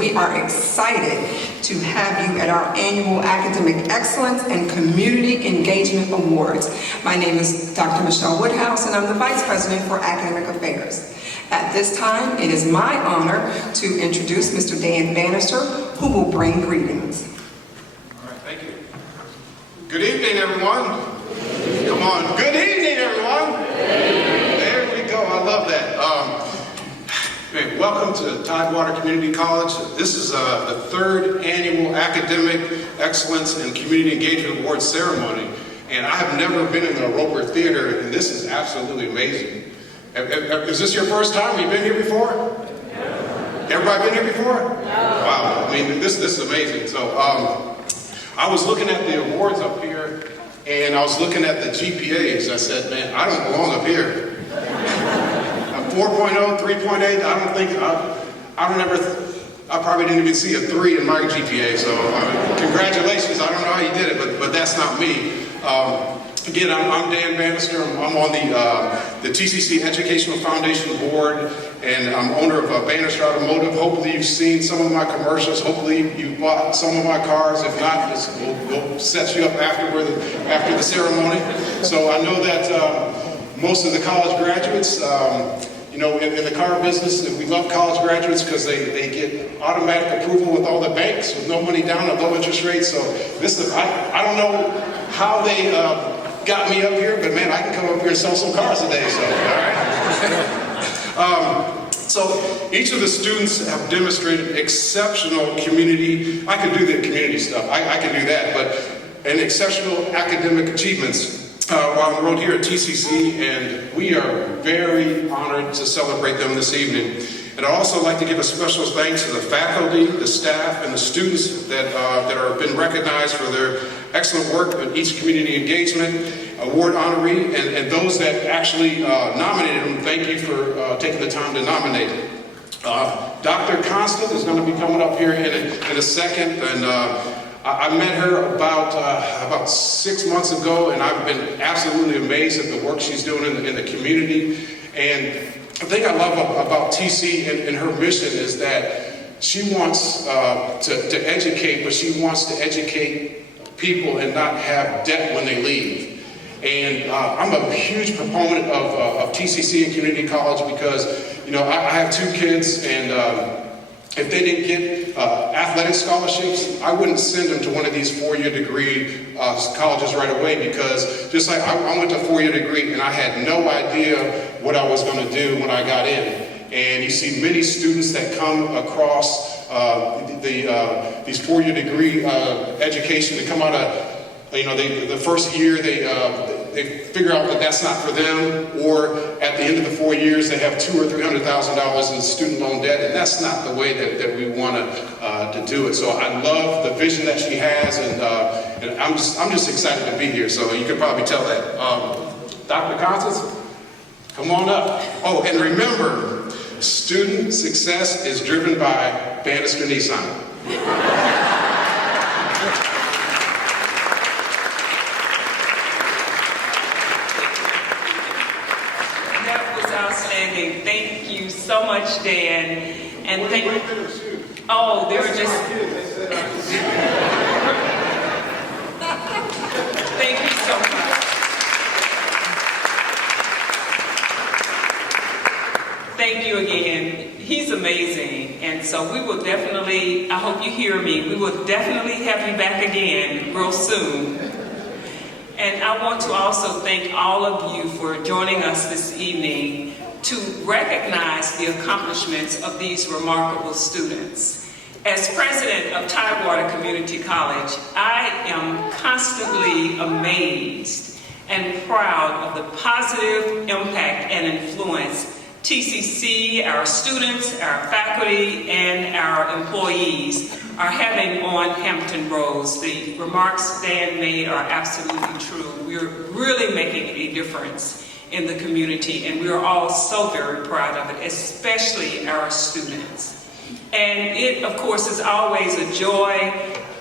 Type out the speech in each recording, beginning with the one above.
we are excited to have you at our annual Academic Excellence and Community Engagement Awards. My name is Dr. Michelle Woodhouse, and I'm the Vice President for Academic Affairs. At this time, it is my honor to introduce Mr. Dan Banister, who will bring greetings. All right, thank you. Good evening, everyone. Come on. Good evening, everyone. There we go. I love that. Welcome to Tidewater Community College. This is the third annual Academic Excellence and Community Engagement Awards ceremony. And I have never been in the Roper Theater, and this is absolutely amazing. Is this your first time? Have you been here before? Everybody been here before? Wow. I mean, this is amazing. So I was looking at the awards up here, and I was looking at the GPAs. I said, man, I don't belong up here. 4.0, 3.8, I probably didn't even see a 3 in my GPA, so congratulations. I don't know how you did it, but that's not me. Again, I'm Dan Banister. I'm on the TCC Educational Foundation Board, and I'm owner of Banister Automotive. Hopefully you've seen some of my commercials. Hopefully you bought some of my cars. If not, we'll set you up after the ceremony. So I know that most of the college graduates, you know, in the car business, we love college graduates because they get automatic approval with all the banks with no money down and low interest rates. So I don't know how they got me up here, but man, I can come up here and sell some cars today. So all right. So each of the students have demonstrated exceptional community. I can do the community stuff. I can do that, but exceptional academic achievements. While I'm enrolled here at TCC, and we are very honored to celebrate them this evening. And I'd also like to give a special thanks to the faculty, the staff, and the students that have been recognized for their excellent work in each community engagement award honoree, and those that actually nominated them. Thank you for taking the time to nominate. Dr. Constant is going to be coming up here in a second, and I met her about 6 months ago, and I've been absolutely amazed at the work she's doing in the community. And the thing I love about TC and her mission is that she wants to educate, but she wants to educate people and not have debt when they leave. And I'm a huge proponent of TCC and community college because, you know, I have 2 kids, and if they didn't get athletic scholarships, I wouldn't send them to one of these 4-year degree colleges right away, because just like I went to a 4-year degree and I had no idea what I was going to do when I got in. And you see many students that come across these 4-year degree education to come out of, you know, the first year they figure out that that's not for them, or at the end of the 4 years they have $200,000 or $300,000 in student loan debt, and that's not the way that we want to do it. So I love the vision that she has, and I'm just excited to be here. So you can probably tell that. Dr. Constance, come on up. Oh, and remember, student success is driven by Banister Nissan. Thank you so much, Dan. And thank you. Oh, they were just. Thank you so much. Thank you again. He's amazing. And so we will definitely, I hope you hear me, we will definitely have you back again real soon. And I want to also thank all of you for joining us this evening to recognize the accomplishments of these remarkable students. As president of Tidewater Community College, I am constantly amazed and proud of the positive impact and influence TCC, our students, our faculty, and our employees are having on Hampton Roads. The remarks Dan made are absolutely true. We're really making a difference in the community, and we are all so very proud of it, especially our students. And it, of course, is always a joy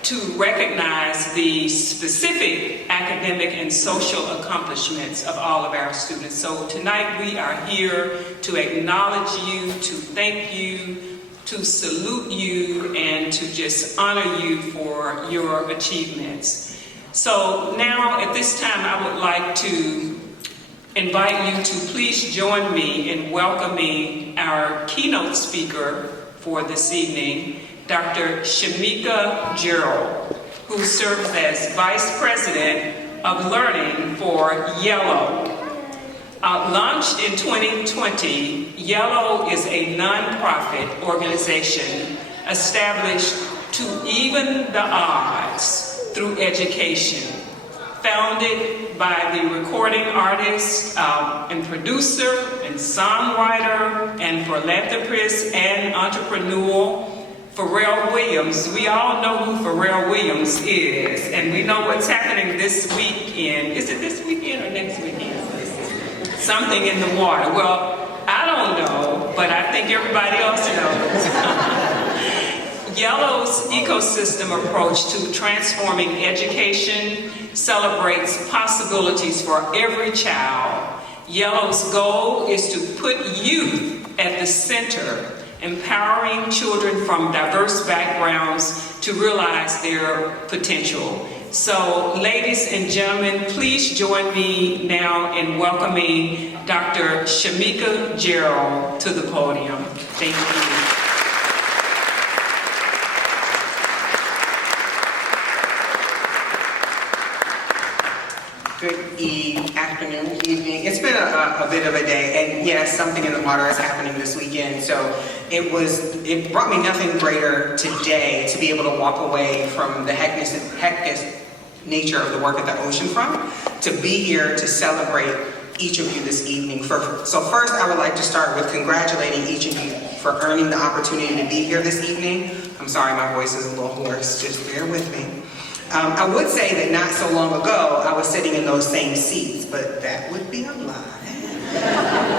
to recognize the specific academic and social accomplishments of all of our students. So tonight we are here to acknowledge you, to thank you, to salute you and to just honor you for your achievements. So now at this time I would like to invite you to please join me in welcoming our keynote speaker for this evening, Dr. Shameka Gerald, who serves as Vice President of Learning for YELLOW. Launched in 2020, YELLOW is a nonprofit organization established to even the odds through education. Founded by the recording artist and producer and songwriter and philanthropist and entrepreneur Pharrell Williams. We all know who Pharrell Williams is, and we know what's happening this weekend. Is it this weekend or next weekend? Something in the water. Well, I don't know, but I think everybody else knows. YELLOW's ecosystem approach to transforming education celebrates possibilities for every child. YELLOW's goal is to put youth at the center, empowering children from diverse backgrounds to realize their potential. So, ladies and gentlemen, please join me now in welcoming Dr. Shameka Gerald to the podium. Thank you. Good afternoon, evening. It's been a bit of a day, and yes, something in the water is happening this weekend. So it brought me nothing greater today to be able to walk away from the hectic nature of the work at the oceanfront to be here to celebrate each of you this evening. So first, I would like to start with congratulating each of you for earning the opportunity to be here this evening. I'm sorry, my voice is a little hoarse. Just bear with me. I would say that not so long ago, I was sitting in those same seats, but that would be a lie.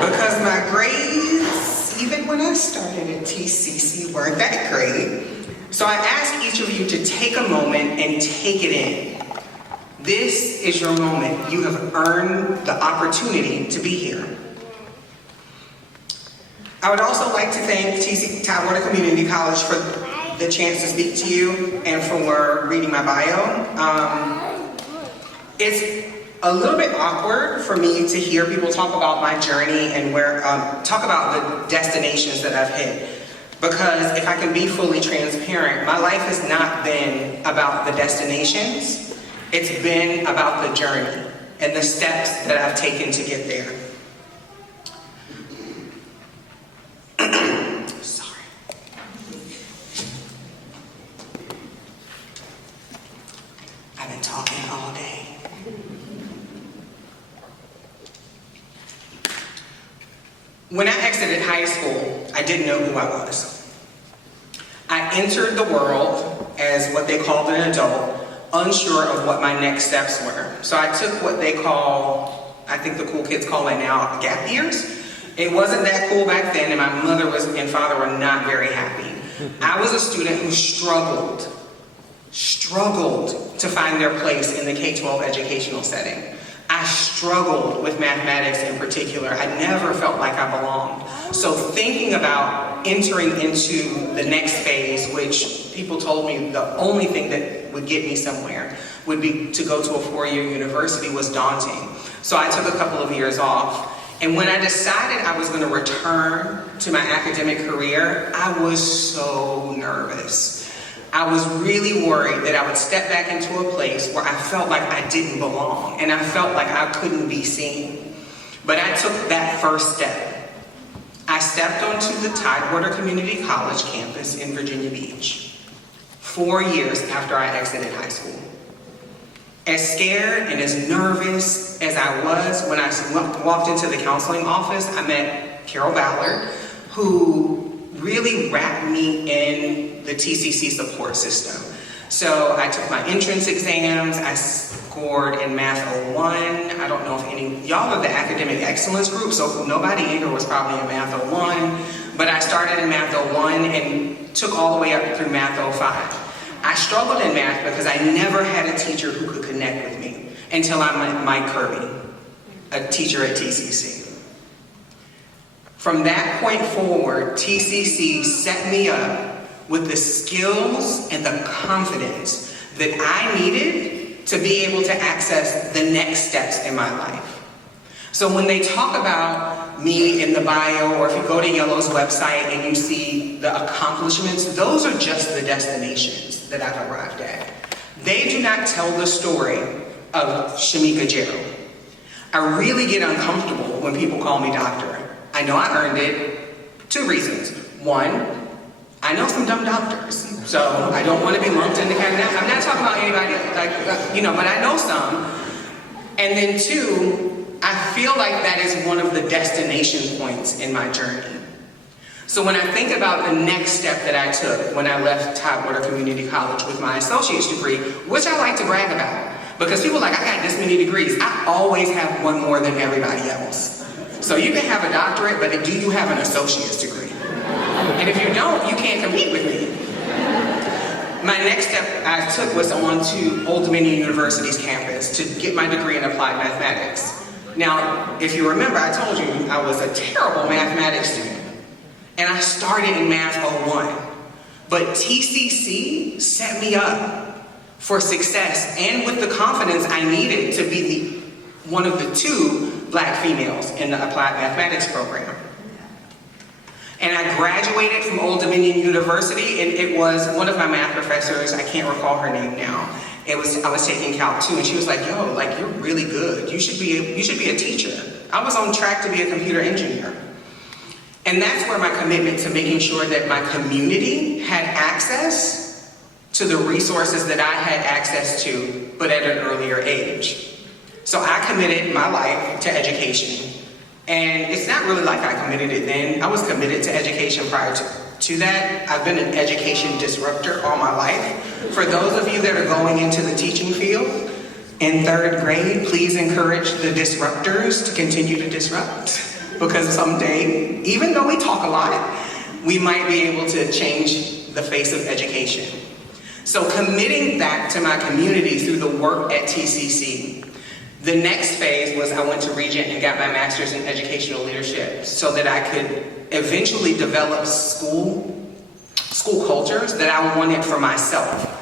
Because my grades, even when I started at TCC, weren't that great. So I ask each of you to take a moment and take it in. This is your moment. You have earned the opportunity to be here. I would also like to thank TCC Tidewater Community College for the chance to speak to you and for reading my bio. It's a little bit awkward for me to hear people talk about my journey and talk about the destinations that I've hit. Because if I can be fully transparent, my life has not been about the destinations. It's been about the journey and the steps that I've taken to get there. Talking all day. When I exited high school, I didn't know who I was. I entered the world as what they called an adult, unsure of what my next steps were. So I took what they call, I think the cool kids call it now, gap years. It wasn't that cool back then, and my mother and father were not very happy. I was a student who struggled to find their place in the K-12 educational setting. I struggled with mathematics in particular. I never felt like I belonged. So thinking about entering into the next phase, which people told me the only thing that would get me somewhere would be to go to a four-year university, was daunting. So I took a couple of years off. And when I decided I was going to return to my academic career, I was so nervous. I was really worried that I would step back into a place where I felt like I didn't belong and I felt like I couldn't be seen. But I took that first step. I stepped onto the Tidewater Community College campus in Virginia Beach 4 years after I exited high school. As scared and as nervous as I was when I walked into the counseling office, I met Carol Ballard, who really wrapped me in the TCC support system. So I took my entrance exams, I scored in Math 01. I don't know if y'all are the academic excellence group, so nobody in here was probably in Math 01, but I started in Math 01 and took all the way up through Math 05. I struggled in math because I never had a teacher who could connect with me until I met Mike Kirby, a teacher at TCC. From that point forward, TCC set me up with the skills and the confidence that I needed to be able to access the next steps in my life. So when they talk about me in the bio, or if you go to Yellow's website and you see the accomplishments, those are just the destinations that I've arrived at. They do not tell the story of Shameka Gerald. I really get uncomfortable when people call me doctor. I know I earned it. 2 reasons. 1, I know some dumb doctors, so I don't want to be lumped in the category. I'm not talking about anybody, but I know some. And then 2, I feel like that is one of the destination points in my journey. So when I think about the next step that I took when I left Tidewater Community College with my associate's degree, which I like to brag about, because people are like, I got this many degrees. I always have one more than everybody else. So you can have a doctorate, but do you have an associate's degree? And if you don't, you can't compete with me. My next step I took was on to Old Dominion University's campus to get my degree in applied mathematics. Now, if you remember, I told you I was a terrible mathematics student. And I started in Math 01. But TCC set me up for success and with the confidence I needed to be one of the 2 Black females in the applied mathematics program. And I graduated from Old Dominion University, and it was one of my math professors, I can't recall her name now. I was taking Calc 2, and she was like, yo, like, you're really good. You should be a teacher. I was on track to be a computer engineer. And that's where my commitment to making sure that my community had access to the resources that I had access to, but at an earlier age. So I committed my life to education. And it's not really like I committed it then. I was committed to education prior to that. I've been an education disruptor all my life. For those of you that are going into the teaching field in 3rd grade, please encourage the disruptors to continue to disrupt. Because someday, even though we talk a lot, we might be able to change the face of education. So committing back to my community through the work at TCC. The next phase was I went to Regent and got my master's in educational leadership so that I could eventually develop school cultures that I wanted for myself.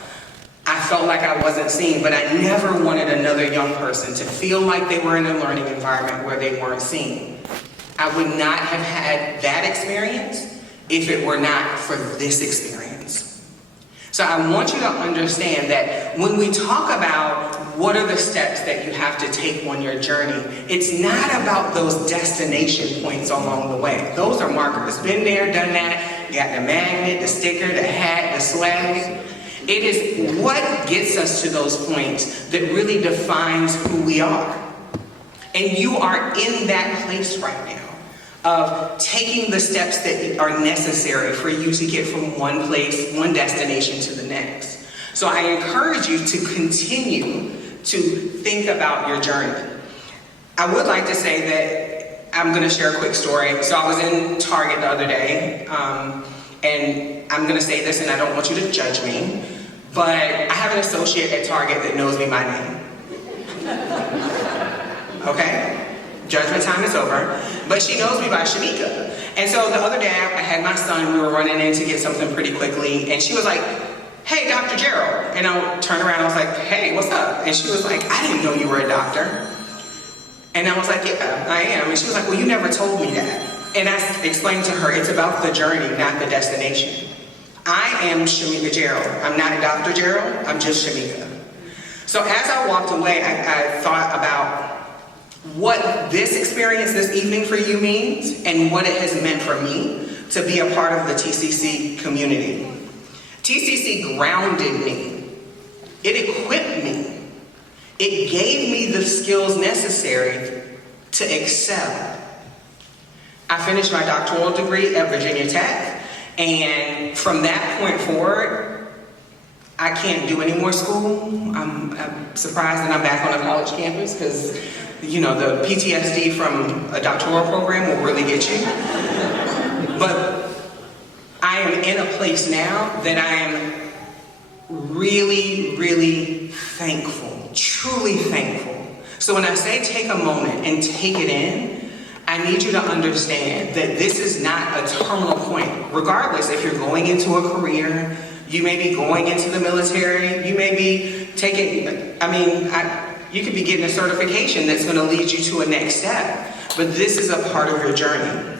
I felt like I wasn't seen, but I never wanted another young person to feel like they were in a learning environment where they weren't seen. I would not have had that experience if it were not for this experience. So I want you to understand that when we talk about what are the steps that you have to take on your journey, it's not about those destination points along the way. Those are markers. Been there, done that. You got the magnet, the sticker, the hat, the swag. It is what gets us to those points that really defines who we are. And you are in that place right now of taking the steps that are necessary for you to get from one place, one destination to the next. So I encourage you to continue to think about your journey. I would like to say that I'm going to share a quick story. So I was in Target the other day, and I'm going to say this, and I don't want you to judge me, but I have an associate at Target that knows me by name. Okay? Judgment time is over. But she knows me by Shameka. And so the other day I had my son, we were running in to get something pretty quickly, and she was like, hey, Dr. Gerald. And I turned around, I was like, hey, what's up? And she was like, I didn't know you were a doctor. And I was like, yeah, I am. And she was like, well, you never told me that. And I explained to her, it's about the journey, not the destination. I am Shameka Gerald. I'm not a Dr. Gerald, I'm just Shameka. So as I walked away, I thought about what this experience this evening for you means and what it has meant for me to be a part of the TCC community. TCC grounded me. It equipped me. It gave me the skills necessary to excel. I finished my doctoral degree at Virginia Tech, and from that point forward, I can't do any more school. I'm surprised that I'm back on a college campus because, you know, the PTSD from a doctoral program will really get you. But I am in a place now that I am really, really thankful, truly thankful. So when I say take a moment and take it in, I need you to understand that this is not a terminal point. Regardless, if you're going into a career, you may be going into the military, you may be taking, you could be getting a certification that's going to lead you to a next step. But this is a part of your journey.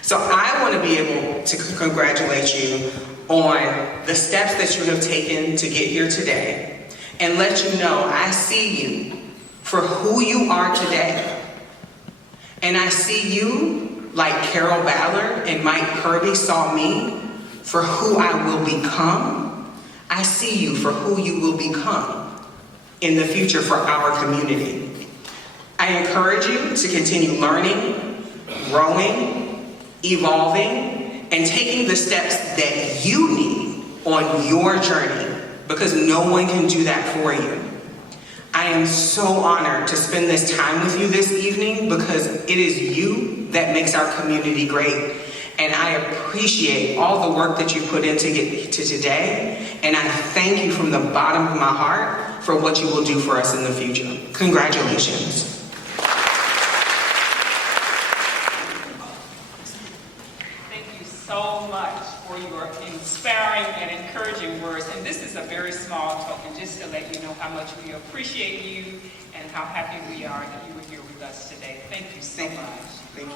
So I want to be able to congratulate you on the steps that you have taken to get here today and let you know I see you for who you are today. And I see you like Carol Ballard and Mike Kirby saw me for who I will become. I see you for who you will become in the future for our community. I encourage you to continue learning, growing, evolving, and taking the steps that you need on your journey, because no one can do that for you. I am so honored to spend this time with you this evening because it is you that makes our community great. And I appreciate all the work that you put in to get to today. And I thank you from the bottom of my heart for what you will do for us in the future. Congratulations. Thank you so much for your inspiring and encouraging words. And this is a very small token just to let you know how much we appreciate you and how happy we are that you were here with us today. Thank you so much. Thank you.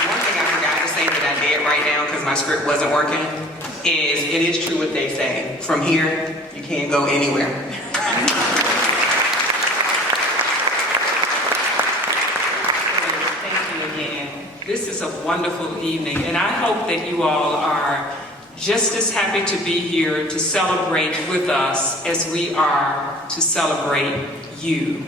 One thing I forgot to say that I did right now because my script wasn't working is it is true what they say. From here, you can't go anywhere. Thank you again. This is a wonderful evening, and I hope that you all are just as happy to be here to celebrate with us as we are to celebrate you.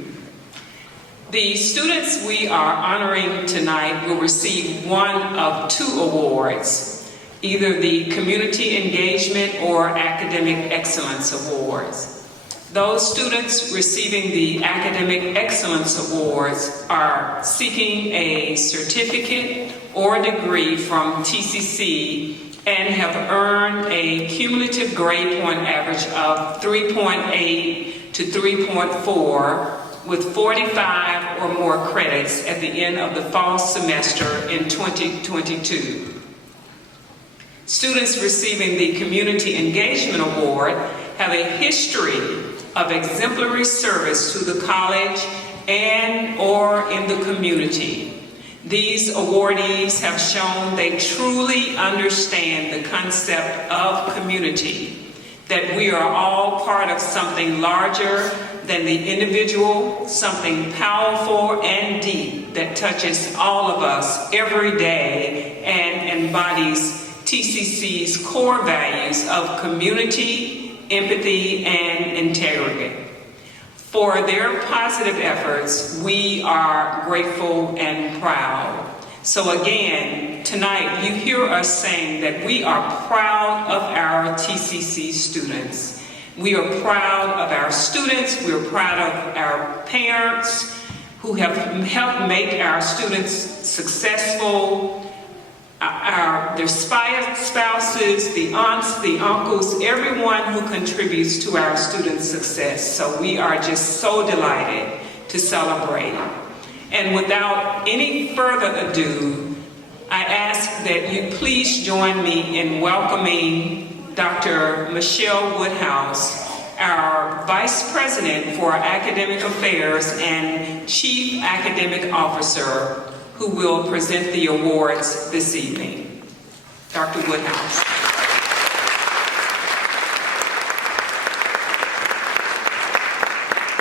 The students we are honoring tonight will receive one of two awards, either the Community Engagement or Academic Excellence Awards. Those students receiving the Academic Excellence Awards are seeking a certificate or degree from TCC and have earned a cumulative grade point average of 3.8 to 3.4 with 45 or more credits at the end of the fall semester in 2022. Students receiving the Community Engagement Award have a history of exemplary service to the college and or in the community. These awardees have shown they truly understand the concept of community, that we are all part of something larger than the individual, something powerful and deep that touches all of us every day and embodies TCC's core values of community, empathy, and integrity. For their positive efforts, we are grateful and proud. So again, tonight you hear us saying that we are proud of our TCC students. We are proud of our students. We're proud of our parents who have helped make our students successful, their spouses, the aunts, the uncles, everyone who contributes to our students' success. So we are just so delighted to celebrate. And without any further ado, I ask that you please join me in welcoming Dr. Michelle Woodhouse, our Vice President for Academic Affairs and Chief Academic Officer, who will present the awards this evening. Dr. Woodhouse.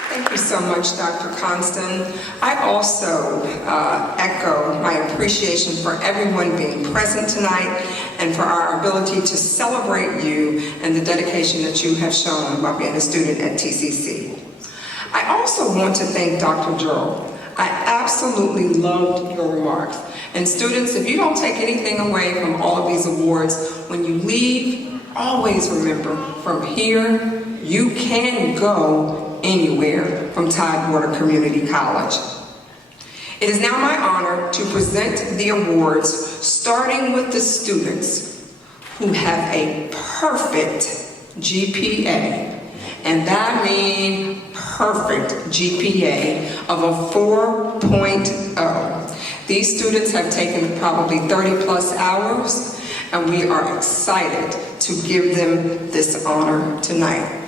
Thank you so much, Dr. Constant. I also echo my appreciation for everyone being present tonight and for our ability to celebrate you and the dedication that you have shown while being a student at TCC. I also want to thank Dr. Gerald. I absolutely loved your remarks. And students, if you don't take anything away from all of these awards, when you leave, always remember, from here, you can go anywhere from Tidewater Community College. It is now my honor to present the awards, starting with the students who have a perfect GPA. And that means perfect GPA of a 4.0. These students have taken probably 30 plus hours, and we are excited to give them this honor tonight.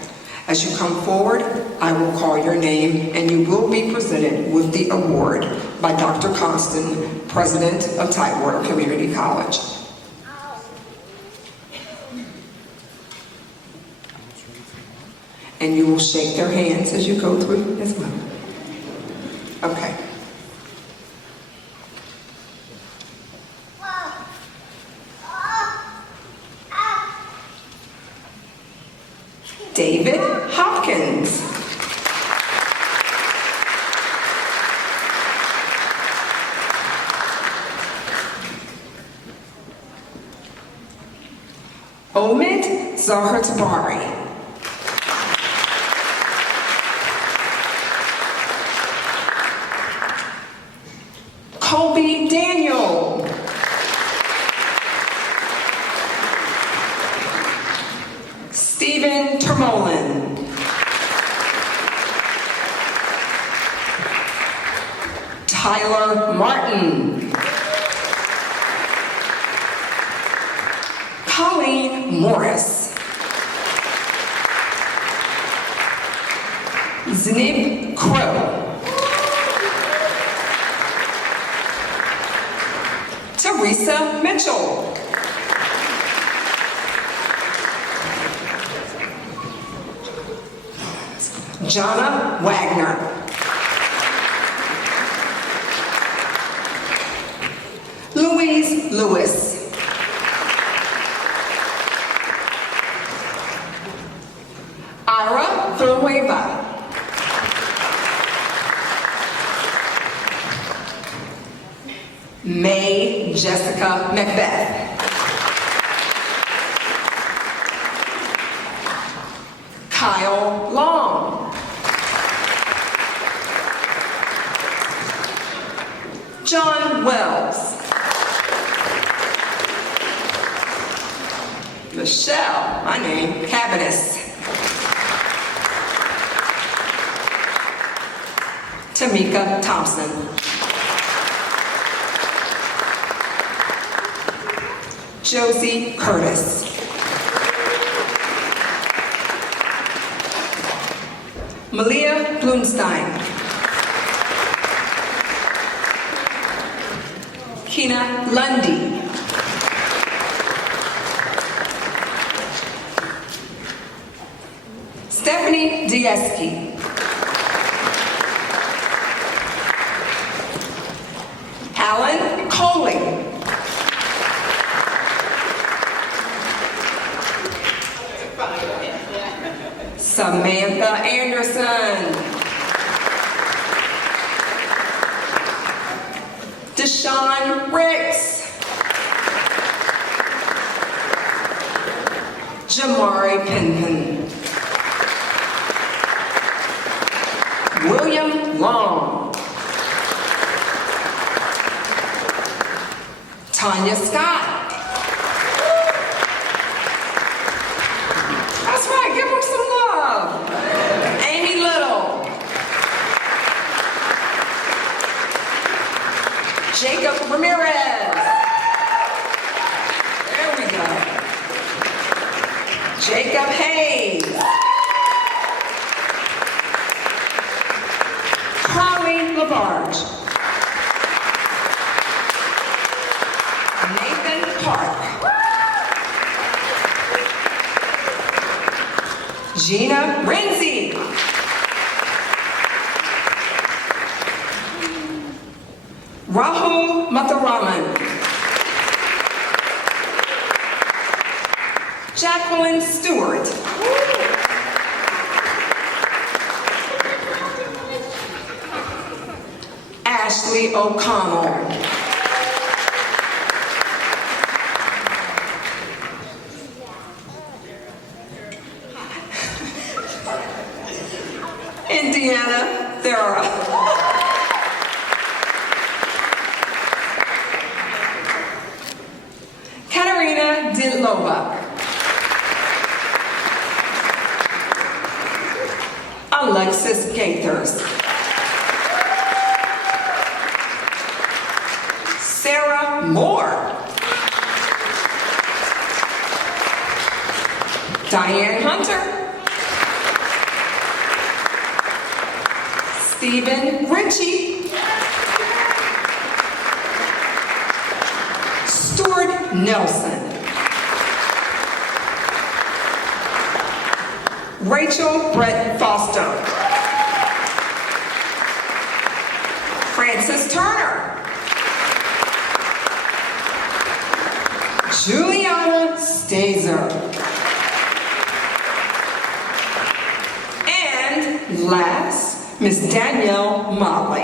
As you come forward, I will call your name and you will be presented with the award by Dr. Constant, President of Tidewater Community College. And you will shake their hands as you go through as well. Okay. David Hopkins. Omid Zahartabari. Colby Daniel. Stephen Termolin. Tyler Martin. Colleen Morris. Znib Crow. Teresa Mitchell. Jonna Wagner. Louise Lewis. Ira Villanueva. May Jessica Macbeth. Kyle Long. John Wells. Michelle, my name, Cabanis. Tamika Thompson. Josie Curtis. Malia Blumstein. Kina Lundy. Stephanie Diesky. Alan Coley. Samantha Anderson. Deshaun Ricks. Jamari Penton. William Long. Tanya Scott. That's right, give her some love. Amy Little. Jacob Ramirez. There we go. Jacob Hayes. Carly Labarge. Nathan Park. Gina Renzi. Rahul Mathuraman. Jacqueline Stewart. Ashley O'Connell. Indiana Thera. Katarina Dilova. Alexis Gaithers. Sarah Moore. Diane Hunter. Stephen Ritchie. Stuart Nelson. Rachel Brett Foster. Francis Turner. Juliana Stazer. And last, Miss Danielle Motley.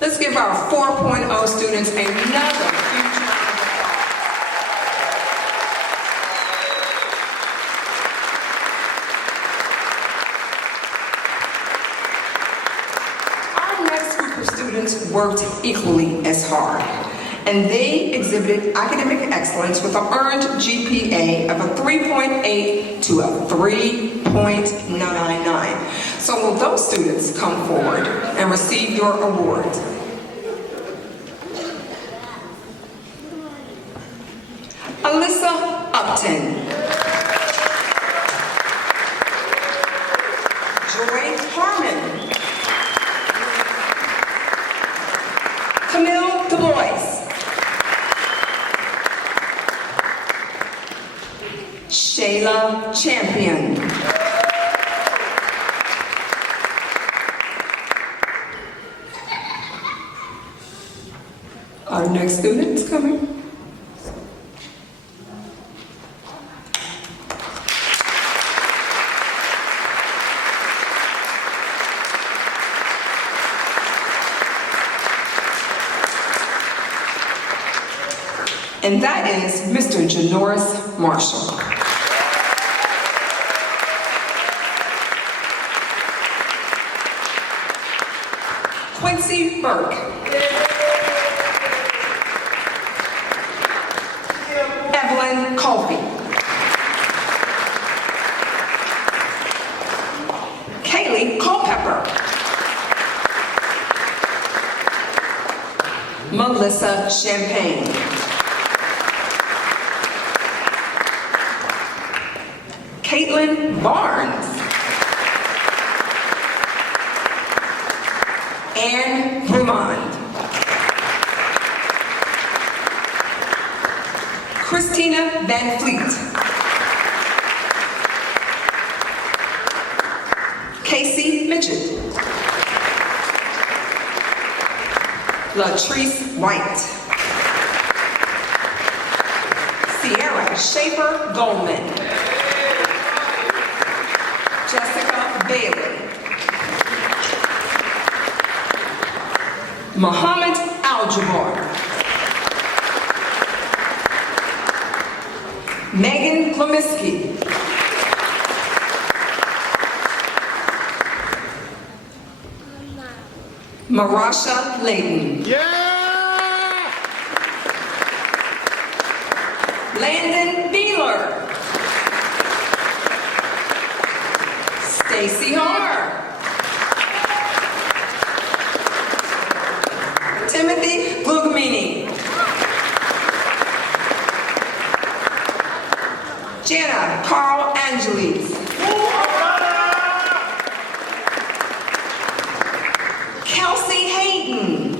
Let's give our 4.0 students another huge round of applause. Our next group of students worked equally as hard, and they exhibited academic excellence with an earned GPA of a 3.8 to a 3.99. So will those students come forward and receive your awards? Alyssa Upton. Joy Harmon. Camille DuBois. Shayla Champion. Our next student is coming. And that is Mr. Janoris Marshall. Quincy Burke. Evelyn Colby. Kaylee Culpepper. Melissa Champagne. Caitlin Barnes. Anne Brumond. Christina Van Fleet. Casey Mitchell. Latrice White. Sierra Schaefer Goldman. Jessica Bailey. Muhammad Al-Jabbar. Megan Klomiski. Marasha Layton. Yeah! Landon Beeler. Stacy Har. Timothy Guglielmini. Jenna Carl Angeles. Kelsey Hayden.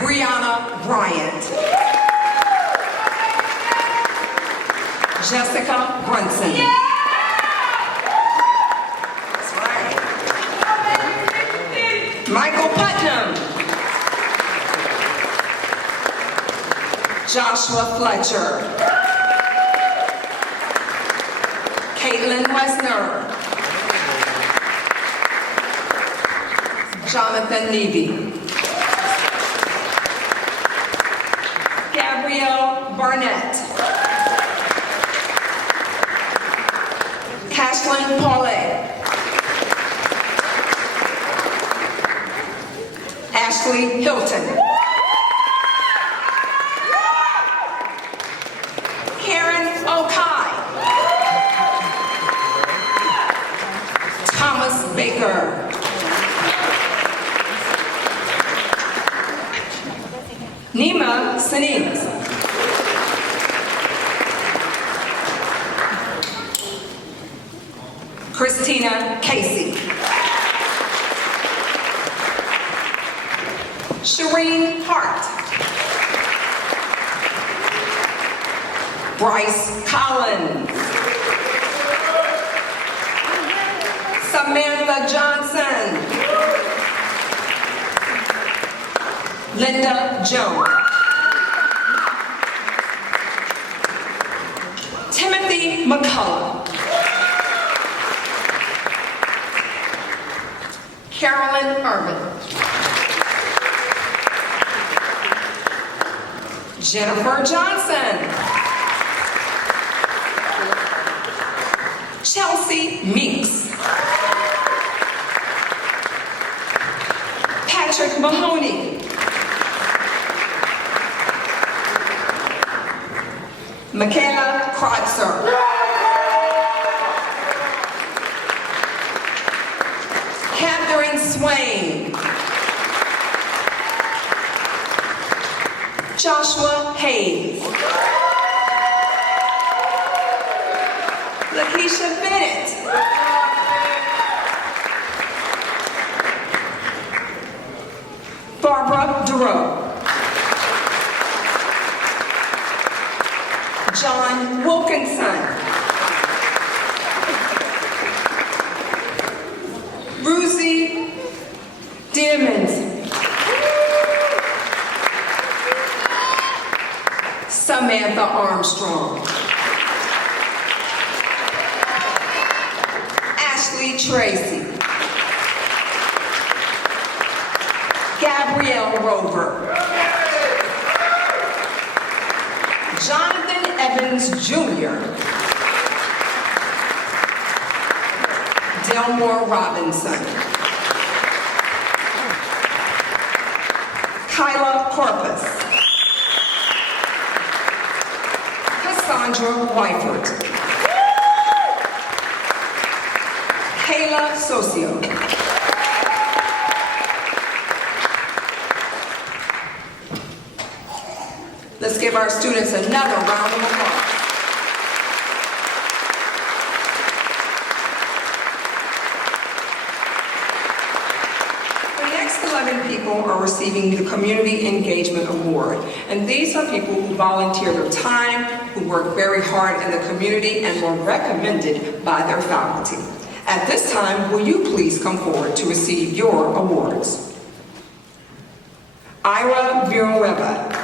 Brianna Bryant. Jessica Brunson. That's right. Michael Putnam. Joshua Fletcher. Caitlin Wesner. Jonathan Levy. Gabrielle Barnett. Cashlyn Paulet. Ashley Hilton. Karen Okai. Thomas Baker. Nima Sanines. Christina Casey. Shireen Hart. Bryce Collins. Samantha Johnson. Linda Jones. Timothy McCullough. Carolyn Irvin. Jennifer Johnson. Chelsea Meeks. Patrick Mahoney. Michaela Kreutzer. Catherine Swain. Joshua Hayes. Lakeisha Bennett. Barbara Durow. John Wilkinson. Ruzy Diamond. Samantha Armstrong. Ashley Tracy. Gabrielle Rover. Jonathan Evans Jr. Delmore Robinson. Kyla Corpus. Cassandra Wyford. Kayla Socio. Let's give our students another round of applause. The next 11 people are receiving the Community Engagement Award. And these are people who volunteer their time, who work very hard in the community, and were recommended by their faculty. At this time, will you please come forward to receive your awards? Ira Villanueva.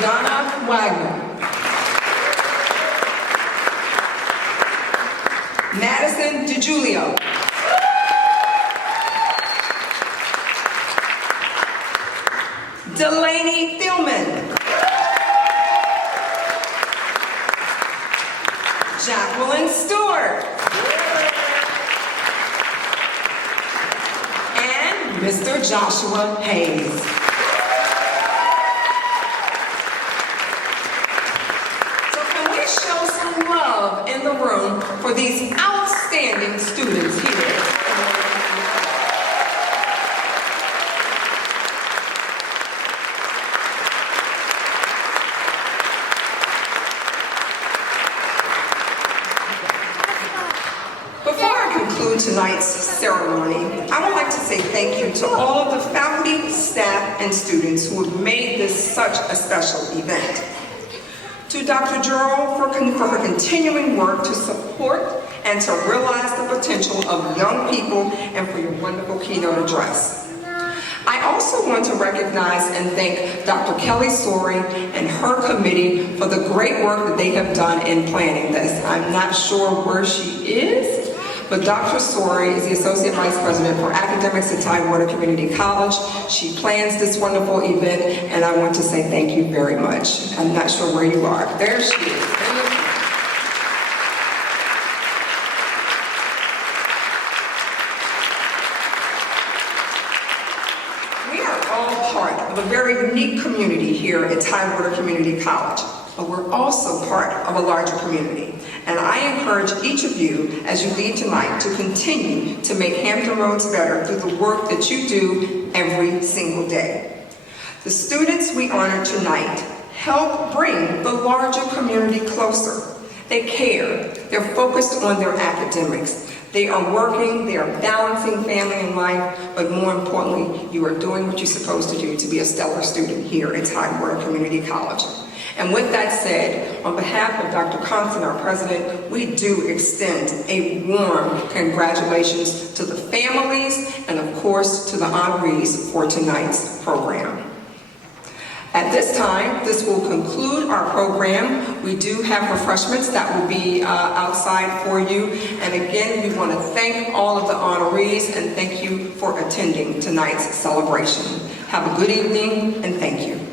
Donna Wagner. Madison DiGiulio. Delaney Thielman. Jacqueline Stewart. And Mr. Joshua Hayes. In the room for these outstanding students here. Before I conclude tonight's ceremony, I would like to say thank you to all of the faculty, staff, and students who have made this such a special event. To Dr. Gerald for her continuing work to support and to realize the potential of young people, and for your wonderful keynote address. I also want to recognize and thank Dr. Kelly Sori and her committee for the great work that they have done in planning this. I'm not sure where she is, but Dr. Sori is the Associate Vice President for Academics at Tidewater Community College. She plans this wonderful event, and I want to say thank you very much. I'm not sure where you are. There she is. very unique community here at Tidewater Community College, but we're also part of a larger community. And I encourage each of you, as you leave tonight, to continue to make Hampton Roads better through the work that you do every single day. The students we honor tonight help bring the larger community closer. They care. They're focused on their academics. They are working, they are balancing family and life, but more importantly, you are doing what you're supposed to do to be a stellar student here at Tidewater Community College. And with that said, on behalf of Dr. Constant, our president, we do extend a warm congratulations to the families and of course to the honorees for tonight's program. At this time, this will conclude our program. We do have refreshments that will be outside for you. And again, we want to thank all of the honorees and thank you for attending tonight's celebration. Have a good evening and thank you.